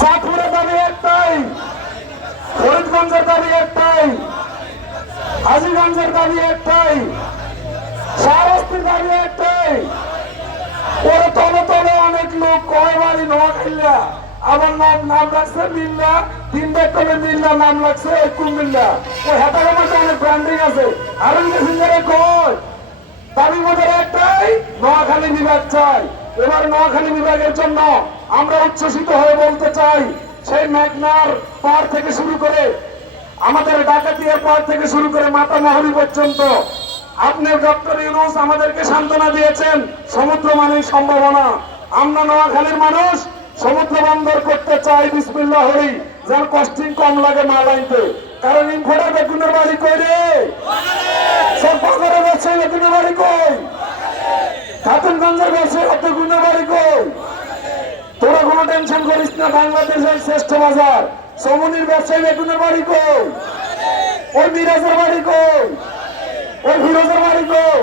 চাঁদপুরের দাবি একটাই, ফরিদগঞ্জের দাবি একটাই, হাজিগঞ্জের দাবি একটাই, শাহরাস্তির দাবি একটাই। ওরে তবে তবে অনেক লোক কয় বাড়ি নোয়াখাইলা আমার নাম নাম লাগছে মিল্লা তিন বেকলে মিল্লা, নাম লাগছে কুমিল্লা ওই হেটার মধ্যে অনেক ব্র্যান্ডিং আছে। আরঙ্গে সিঙ্গারে কয়, দাবি মোদের একটাই, নোয়াখালী বিভাগ চাই। এবার নোয়াখালী বিভাগের জন্য আমরা উচ্ছ্বসিত হয়ে বলতে চাই সেই মেঘনার পার থেকে শুরু করে আমাদের ডাকাতিয়ার পার থেকে শুরু করে মাতামহরি পর্যন্ত আপনি ডক্টর ইউনুস আমাদেরকে সান্ত্বনা দিয়েছেন সমুদ্র মানের সম্ভাবনা। আমরা নোয়াখালীর মানুষ সমুদ্র বন্দর করতে চাই বিসমিল্লাহ হরি যার কস্টিং কম লাগে মাল আনতে কারণ ইনফোটার বেগুনের বাড়ি কই রে? সব বেগুনের বাড়ি কই? খাতুনগঞ্জের ব্যবসায়ী বেগুনের বাড়ি কই? তোরা কোনো টেনশন করিস না, বাংলাদেশের শ্রেষ্ঠ বাজার। সমনির ব্যবসায়ী বেগুনের বাড়ি কই? ওই মিরাজের বাড়ি কই? ওই ফিরোজের বাড়ি কই?